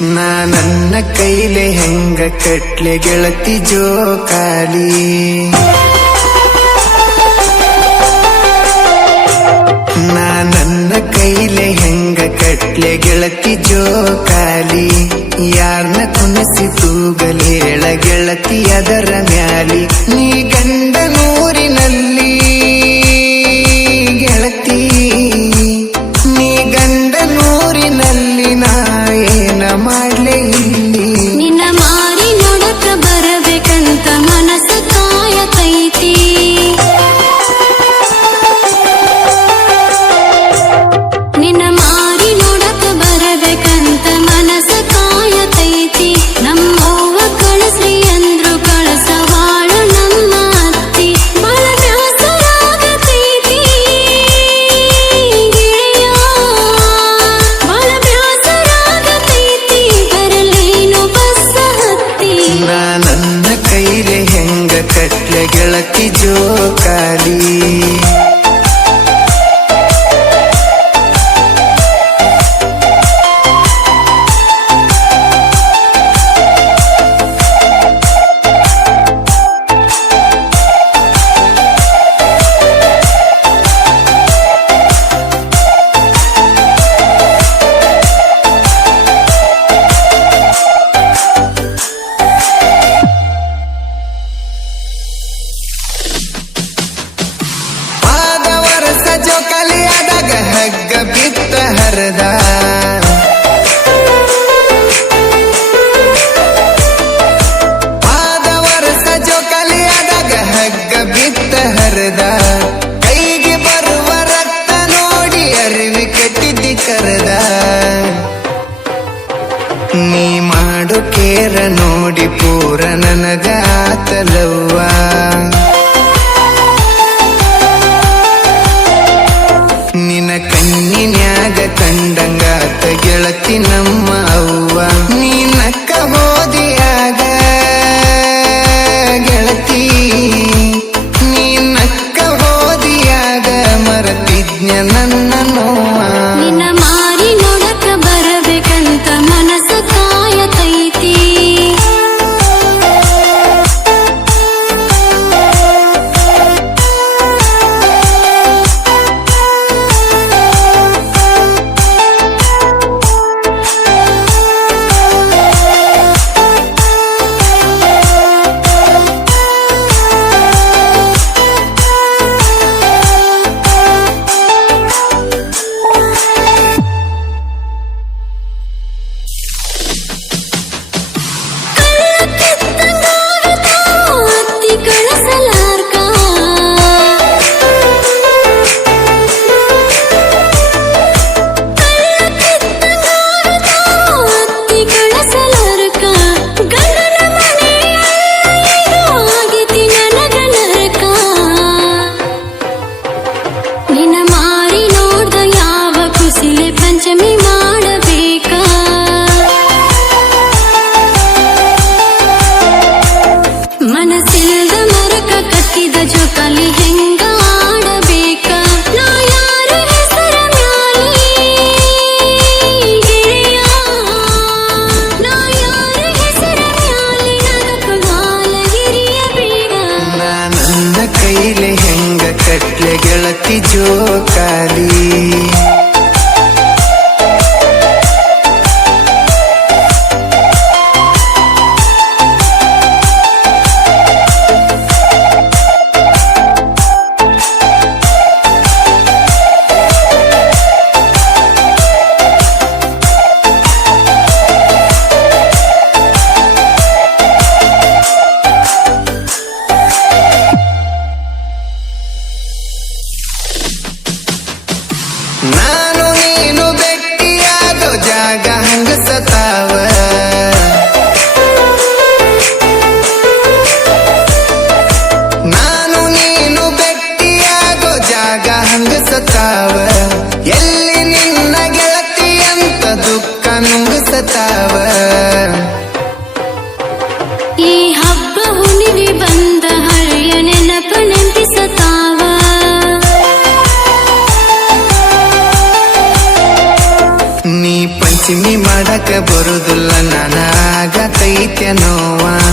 ನಾ ನನ್ನ ಕೈಲೆ ಹೆಂಗ ಕಟ್ಲೆ ಗೆಳತಿ ಜೋ ಕಾಲಿ ನಾ ನನ್ನ ಕೈಲೆ ಹೆಂಗ ಕಟ್ಲೆ ಗೆಳತಿ ಜೋ ಕಾಲಿ ಯಾರನ್ನ ಕುನಸಿ ತೂಗಲ್ ಹೇಳ ಗೆಳತಿ ಅದರ ಮ್ಯಾಲಿ? ನೀ ಗಂಡನು ನೀ ಮಾಡು ಕೇರ ನೋಡಿ ಪೂರ ನನಗಾತಲವ್ವ ಗೆಳತಿ ಜೋಕಾಲಿ. ಬರುದಿಲ್ಲ ನನಗತೈತೆ ನೋವಾ.